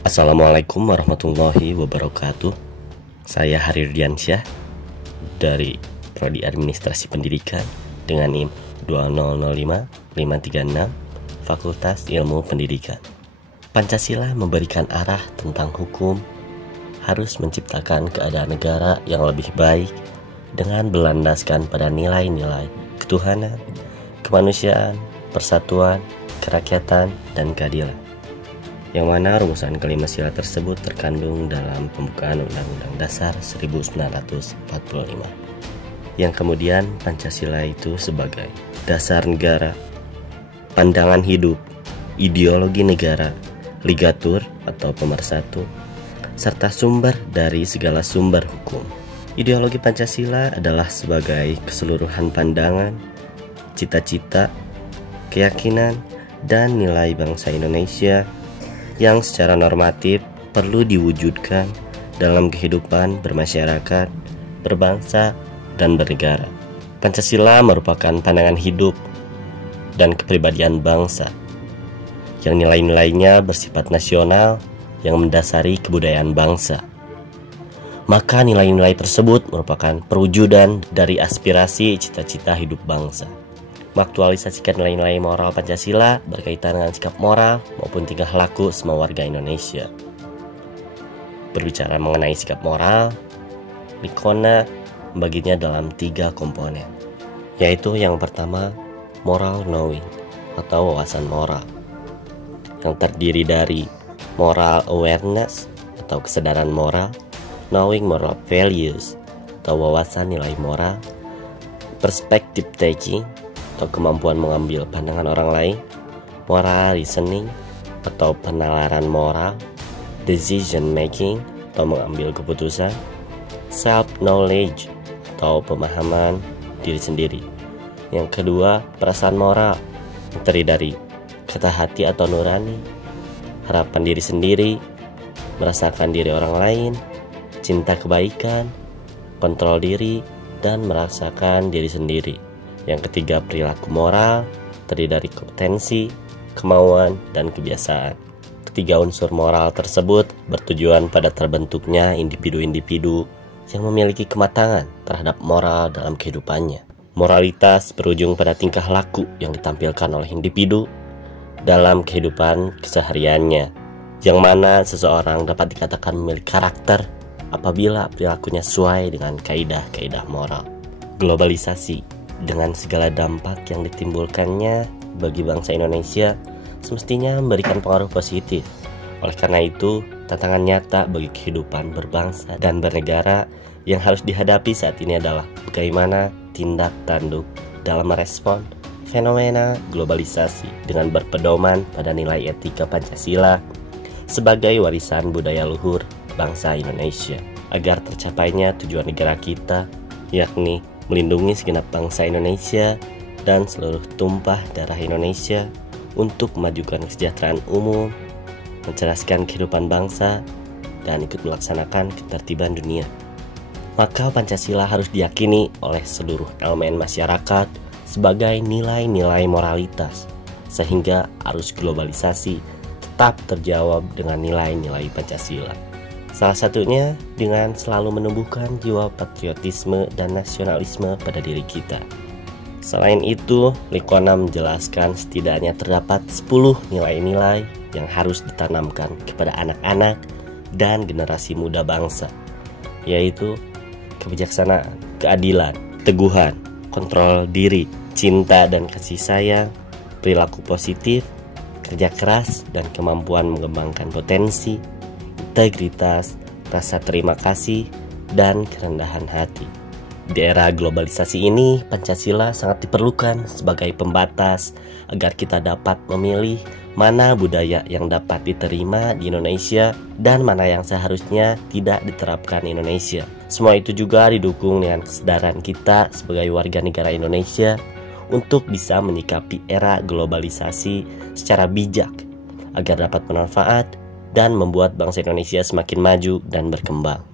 Assalamualaikum warahmatullahi wabarakatuh. Saya Harirdiansyah dari Prodi Administrasi Pendidikan dengan NIM 2005536 Fakultas Ilmu Pendidikan. Pancasila memberikan arah tentang hukum, harus menciptakan keadaan negara yang lebih baik dengan berlandaskan pada nilai-nilai ketuhanan, kemanusiaan, persatuan, kerakyatan, dan keadilan, yang mana rumusan kelima sila tersebut terkandung dalam pembukaan Undang-Undang Dasar 1945, yang kemudian Pancasila itu sebagai dasar negara, pandangan hidup, ideologi negara, ligatur atau pemersatu, serta sumber dari segala sumber hukum. Ideologi Pancasila adalah sebagai keseluruhan pandangan, cita-cita, keyakinan, dan nilai bangsa Indonesia yang secara normatif perlu diwujudkan dalam kehidupan bermasyarakat, berbangsa, dan bernegara. Pancasila merupakan pandangan hidup dan kepribadian bangsa yang nilai-nilainya bersifat nasional yang mendasari kebudayaan bangsa. Maka nilai-nilai tersebut merupakan perwujudan dari aspirasi cita-cita hidup bangsa. Mengaktualisasikan nilai-nilai moral Pancasila berkaitan dengan sikap moral maupun tingkah laku semua warga Indonesia. Berbicara mengenai sikap moral, Likona membaginya dalam 3 komponen, yaitu yang pertama, moral knowing atau wawasan moral, yang terdiri dari moral awareness atau kesadaran moral, knowing moral values atau wawasan nilai moral, perspective taking atau kemampuan mengambil pandangan orang lain, moral reasoning atau penalaran moral, decision making atau mengambil keputusan, self knowledge atau pemahaman diri sendiri. Yang kedua, perasaan moral yang terdiri dari kata hati atau nurani, harapan diri sendiri, merasakan diri orang lain, cinta kebaikan, kontrol diri, dan merasakan diri sendiri. Yang ketiga, perilaku moral terdiri dari kompetensi, kemauan, dan kebiasaan. Ketiga unsur moral tersebut bertujuan pada terbentuknya individu-individu yang memiliki kematangan terhadap moral dalam kehidupannya. Moralitas berujung pada tingkah laku yang ditampilkan oleh individu dalam kehidupan kesehariannya, yang mana seseorang dapat dikatakan memiliki karakter apabila perilakunya sesuai dengan kaidah-kaidah moral. Globalisasi dengan segala dampak yang ditimbulkannya bagi bangsa Indonesia semestinya memberikan pengaruh positif. Oleh karena itu, tantangan nyata bagi kehidupan berbangsa dan bernegara yang harus dihadapi saat ini adalah bagaimana tindak tanduk dalam merespon fenomena globalisasi dengan berpedoman pada nilai etika Pancasila sebagai warisan budaya luhur bangsa Indonesia, agar tercapainya tujuan negara kita, yakni melindungi segenap bangsa Indonesia dan seluruh tumpah darah Indonesia untuk memajukan kesejahteraan umum, mencerdaskan kehidupan bangsa, dan ikut melaksanakan ketertiban dunia. Maka Pancasila harus diyakini oleh seluruh elemen masyarakat sebagai nilai-nilai moralitas, sehingga arus globalisasi tetap terjawab dengan nilai-nilai Pancasila. Salah satunya dengan selalu menumbuhkan jiwa patriotisme dan nasionalisme pada diri kita. Selain itu, Likona menjelaskan setidaknya terdapat 10 nilai-nilai yang harus ditanamkan kepada anak-anak dan generasi muda bangsa, yaitu kebijaksanaan, keadilan, teguhan, kontrol diri, cinta dan kasih sayang, perilaku positif, kerja keras dan kemampuan mengembangkan potensi, integritas, rasa terima kasih, dan kerendahan hati. Di era globalisasi ini, Pancasila sangat diperlukan sebagai pembatas agar kita dapat memilih mana budaya yang dapat diterima di Indonesia dan mana yang seharusnya tidak diterapkan di Indonesia. Semua itu juga didukung dengan kesadaran kita sebagai warga negara Indonesia untuk bisa menyikapi era globalisasi secara bijak agar dapat bermanfaat dan membuat bangsa Indonesia semakin maju dan berkembang.